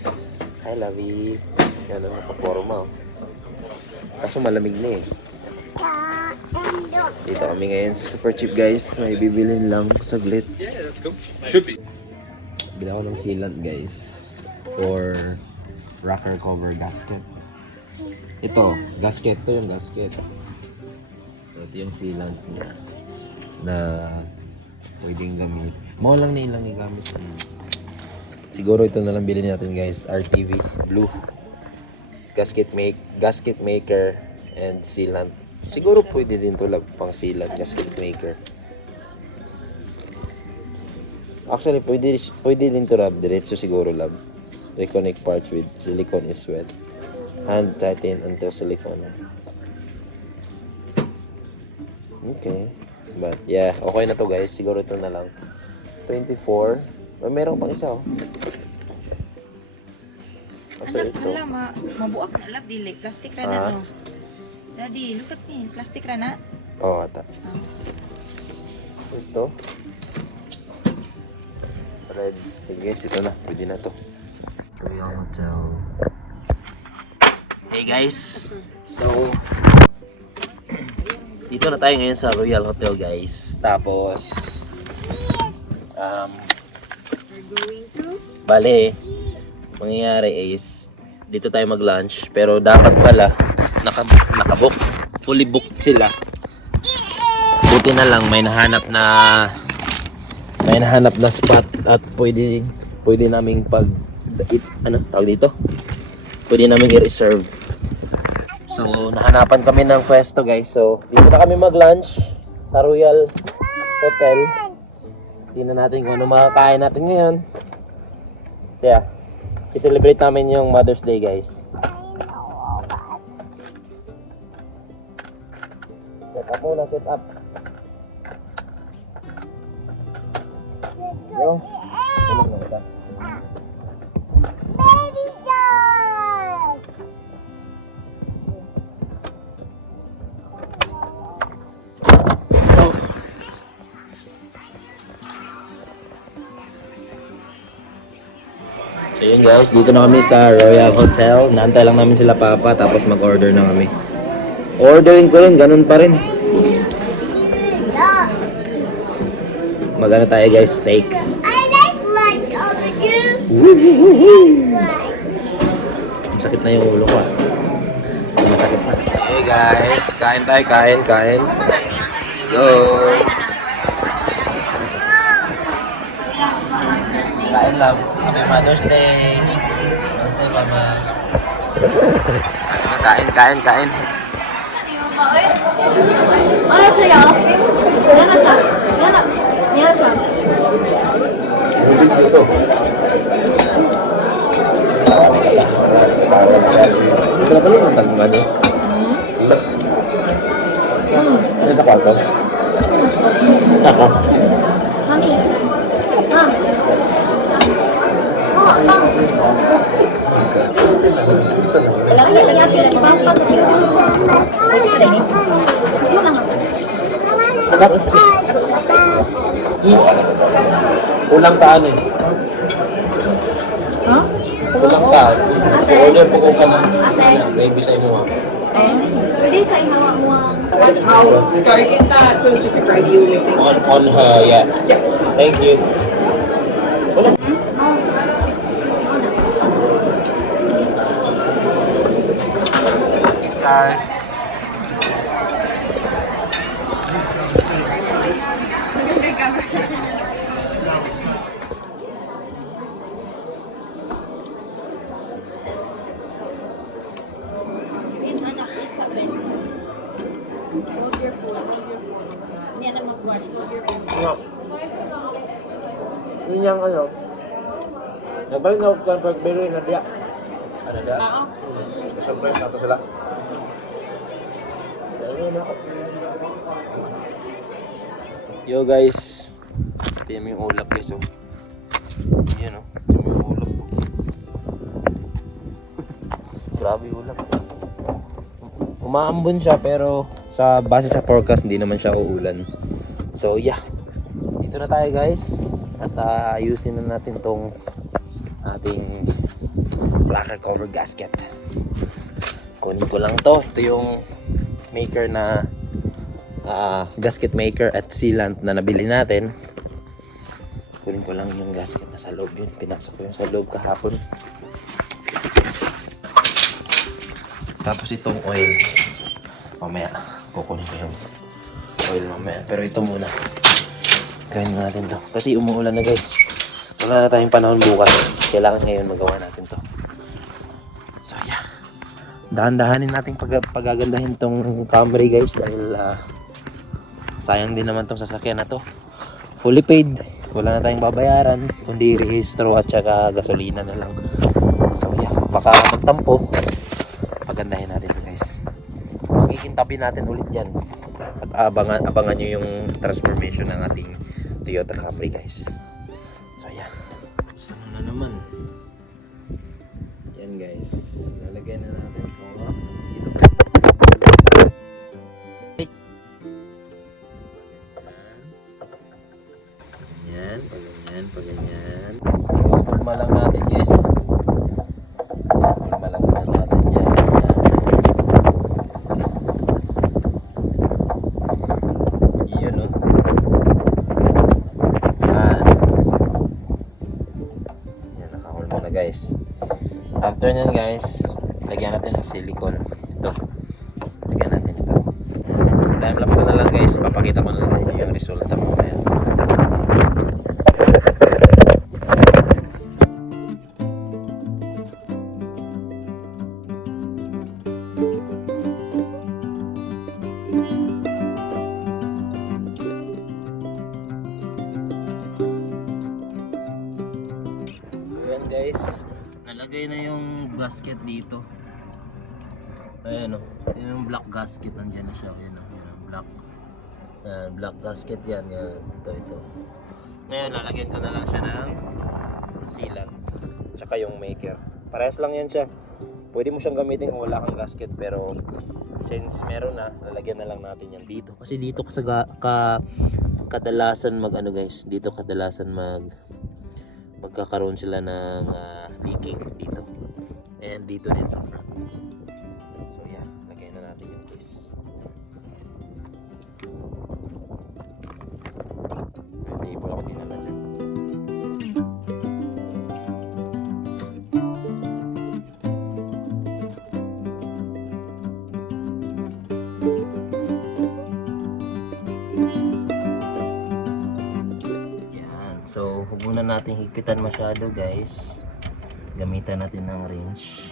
guys. Hi, Lavi. Yan ang nakaporma. Kaso malamig na eh. Dito kami ngayon sa Super Cheap guys. May bibilin lang saglit. Yeah, let's go. Should be. Bili ako ng sealant guys. For rocker cover gasket. Ito, gasket. Ito yung gasket. So ito yung sealant niya. Na pwedeng gamit. Mo lang na ilang igamit. Siguro ito na lang bilhin natin guys. RTV blue. Gasket maker and sealant. Siguro pwede din to lab pang sealant, gasket maker. Actually pwede din to lab diretso siguro lab. Reconic parts with silicone is wet. Hand tighten until silicone. Okay. But yeah, okay na to guys. Siguro ito na lang. 24. Meron pang isa oh. Anak, hala, mabuak na lab, dili. Plastic ra na, no? Daddy, look at me. Plastic ra na. Oo, ata. Ito. Red. Sige guys, ito na. Pwede na to. Royal Hotel. Hey guys. So, dito na tayo ngayon sa Royal Hotel guys. Tapos, bale, mangyayari is dito tayo mag-lunch pero dapat pala nakabook, fully booked sila. Buti na lang may nahanap na spot at pwede naming tawag dito? Pwede naming i-reserve. So nahanapan kami ng pwesto guys. So dito na kami mag-lunch sa Royal Hotel. Tingnan natin kung ano makakain natin ngayon. So yeah, si-celebrate namin yung Mother's Day guys. Set up muna, set up. Yo. Tulog na isa. Baby shark! Let's go. So yun guys, dito na kami sa Royal Hotel. Naantay lang namin sila papa tapos mag-order na kami. Ordering ko rin, ganun pa rin. Magano tayo guys, steak. I like lunch over you. Masakit na yung ulo ko. Masakit na. Hey guys, kain tayo, kain. Let's go. Kain lang. Happy Mother's Day. Mother's Day, mama. Kain. Ano siya? Yana siya. Yana siya. Dito. Ito na pala yung tagman eh. Ano sa kwarto? Ako. Honey. Bang. Lagi lagi ako lagi pampas. Sa dini. Ano lang? Ulang taan eh. Ha? Ulang taan. Order po ko ka ng baby sa imo. Pwede sa ihawa mo ang I'll target that, so it's just a gravy you're missing. On her, yeah. Thank you. Guys. Yun yung ano. Nabalik na ako kung pagbili na diya. Ano diya? Oo. Surprise na ito sila. Yo guys. Ito yung ulap guys. Oh. Yan oh. Ito yung ulap. Grabe ulap. Umaambon siya pero sa base sa forecast hindi naman siya uulan. So yeah. Dito na tayo guys. At ayusin na natin tong ating rocker cover gasket. Kunin ko lang to. Ito yung maker na gasket maker at sealant na nabili natin. Kunin ko lang yung gasket na sa loob yun. Pinasok ko yung sa loob kahapon. Tapos itong oil. Mamaya, kukunin ko yung oil mamaya. Pero ito muna. Gawin natin to. Kasi umuulan na guys. Wala na tayong panahon bukas. Kailangan ngayon magawa natin to. So yeah. Dahan-dahanin natin pagagandahin tong Camry guys. Dahil sayang din naman tong sasakyan na to. Fully paid. Wala na tayong babayaran. Kundi rehistro at saka gasolina na lang. So yeah. Baka magtampo. Pagandahin natin to guys. Makikintabi natin ulit yan. At abangan nyo yung transformation ng ating Toyota Camry guys. So yan. Sana na naman. Yan guys. Lalagay na natin ito. Ganyan. Paganyan. Ipapulma lang natin guys. Ipapulma lang natin yan. Yun o. Guys. After nyan guys, lagyan natin ng silicone. Ito. Lagyan natin ito. Time-lapse ko na lang guys. Papakita ko na lang sa inyo yung resulta mamaya. Guys, nalagay na yung gasket dito. Ayan o, yung black gasket nandiyan na siya. Ayan o, black. Black gasket yan. Ito. Ngayon, lalagyan ko na lang siya ng sealant. Tsaka yung maker. Parehas lang yan siya. Pwede mo siyang gamitin kung wala kang gasket. Pero since meron na, lalagyan na lang natin yan dito. Kasi dito kadalasan magkakaroon sila ng leaking dito and dito din sa front. So yeah, lagay na natin yung guys. Hindi po ako dinala dyan. So, huwag muna natin higpitan masyado guys. Gamitan natin ng wrench.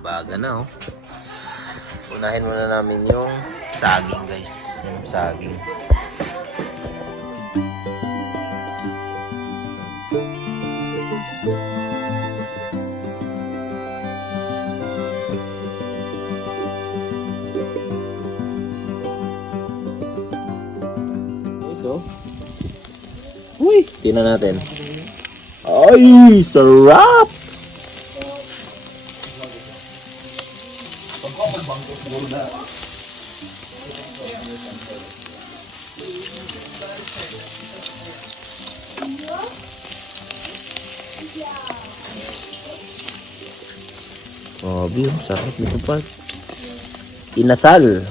Baga na oh. Unahin muna namin yung saging guys. Yung saging. So, uy, tingnan natin. Ay, sarap! Oh, biyo, sarap nito pa. Inasal.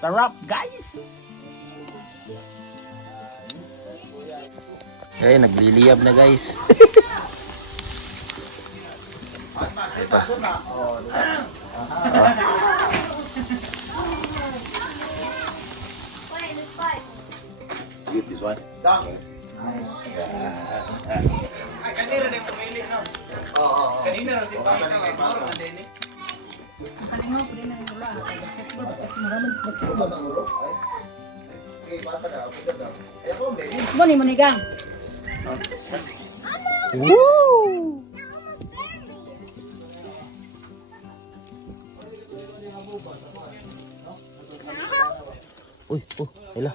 Sarap, guys! Eh, nagliliyab na guys. Eat this one. Moni, Monigang. Woo! Uy, oh, ila.